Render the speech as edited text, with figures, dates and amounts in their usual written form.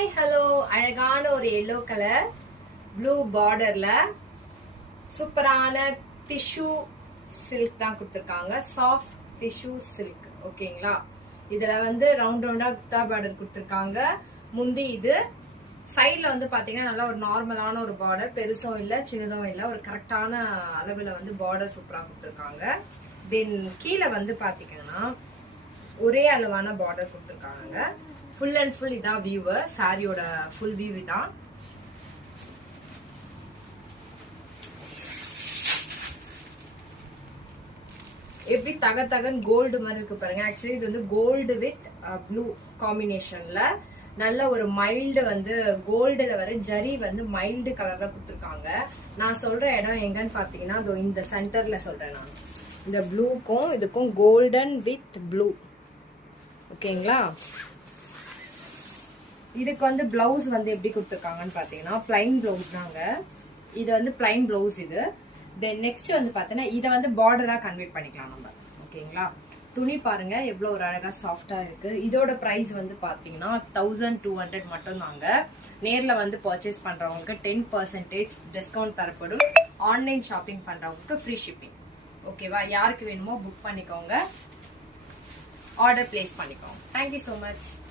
Hi hello, அழகான ஒரு yellow colour blue பார்டர்ல சூப்பரான டிஷ்யூ சில்க் தான் கொடுத்துருக்காங்க. Soft tissue silk. ஓகேங்களா, இதுல வந்து ரவுண்ட் ரவுண்டா குத்தா பார்டர் கொடுத்துருக்காங்க. முந்தி இது சைட்ல வந்து பாத்தீங்கன்னா நல்லா ஒரு நார்மலான ஒரு பார்டர், பெருசும் இல்ல சின்னதும் இல்ல, ஒரு கரெக்டான அளவுல வந்து பார்டர் சூப்பரா கொடுத்துருக்காங்க. தென் கீழே வந்து பாத்தீங்கன்னா ஒரே அளவான பார்டர் கொடுத்துருக்காங்க. ஃபுல் அண்ட் ஃபுல் இதான் வியூ, சாரியோட ஃபுல் வியூ இதான். எப்படி தகன் கோல்டு மாதிரி இருக்கு பாருங்க. ஆக்சுவலி இது வந்து கோல்டு வித் ப்ளூ காம்பினேஷன்ல நல்ல ஒரு மைல்டு வந்து கோல்டுல வர ஜரி வந்து மைல்டு கலர்ல கொடுத்துருக்காங்க. நான் சொல்ற இடம் எங்கன்னு பாத்தீங்கன்னா இந்த சென்டர்ல சொல்றேன் நான். இந்த ப்ளூக்கும் இதுக்கும் கோல்டன் வித் ப்ளூ. ஓகேங்களா, இதுக்கு வந்து பிளவுஸ் வந்து எப்படி கொடுத்துருக்காங்கன்னு பாத்தீங்கன்னா பிளைன் பிளவுஸ் தாங்க. இது வந்து பிளைன் பிளவுஸ் இது. தென் நெக்ஸ்ட் வந்து பாத்தீங்கன்னா இதை வந்து பார்டரா கன்வெர்ட் பண்ணிக்கலாம் நம்ம. ஓகேங்களா, துணி பாருங்க எவ்வளவு ஒரு அழகா சாஃப்டா இருக்கு. இதோட பிரைஸ் வந்து பாத்தீங்கன்னா 1200 மட்டும் தாங்க. நேர்ல வந்து பர்ச்சேஸ் பண்றவங்களுக்கு 10% டிஸ்கவுண்ட் தரப்படும். ஆன்லைன் ஷாப்பிங் பண்றவங்களுக்கு ஃப்ரீ ஷிப்பிங். ஓகேவா, யாருக்கு வேணுமோ புக் பண்ணிக்கோங்க, ஆர்டர் பிளேஸ் பண்ணிக்கோங்க. Thank you so much.